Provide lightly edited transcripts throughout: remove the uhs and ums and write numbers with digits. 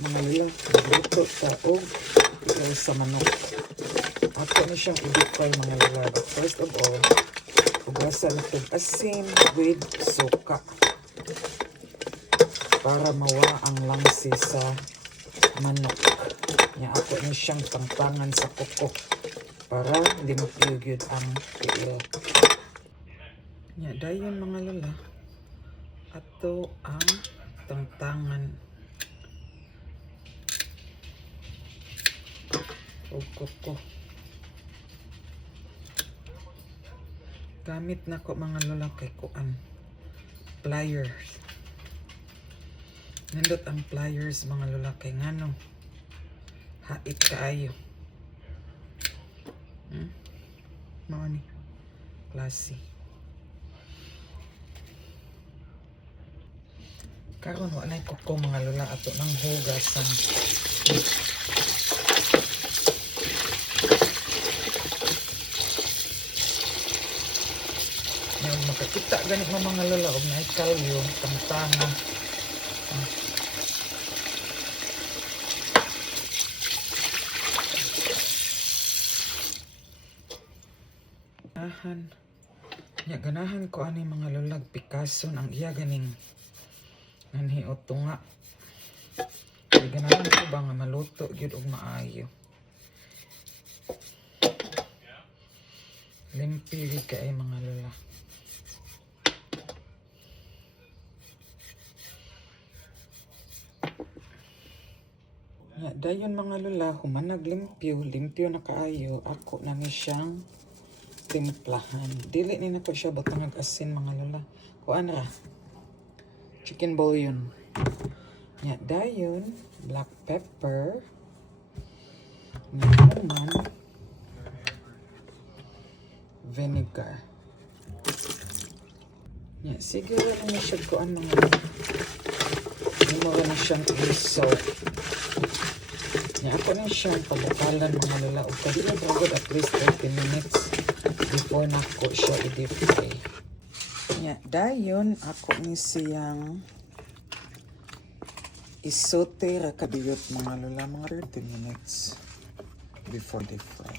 Mga lula, magluto ta o ikaw sa manok. Ako ni siyang i-deep-fry mga lula. But first of all, ugasan itong asin with suka para mawa ang langsi sa manok. Nya ako ni siyang tangtangan sa kuko para hindi mapiyugid ang tiil. Nya dayon mga lula, ato ang tangtangan o kuko. Gamit na ko mga lula kay kuan pliers. Nindot ang pliers mga lula kay ngano hait kaayo. Mao ni klase. Karon wa nay kuko mga lula, ato nang hugasan. Yung makakita ganit mo mga lula og naay kalyo tangtanga. Ganahan ko ani mga lulag Picasso ang iya ganing nanhi o tunga. Ganahan ko ba nga maluto gyud og maayo. Limpiri kay mga lula. Dayon mga lula, humanag limpyo na kaayo, ako na ni siyang timplahan. Dili ni nako siya batang asin mga lula. Kuan ra? Chicken bouillon. Nya dayon black pepper. Naman vinegar. Nya sige ra ni siya kuan mga lula. Mo na siyang i-soak. Nya ako na siyang pagkakalan mga lula. O kadili bragod at least 30 minutes before na ko siya i-deep fry. Nya dayon ako ni siyang isote ra kadiyot mga lula, mga 30 minutes before deep fry.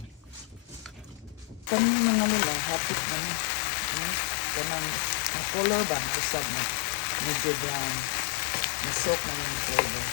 Kani mga lula, hapit na ni. Kanang ang color ba, usab na. Medyo brown. Nasok na yung flavor.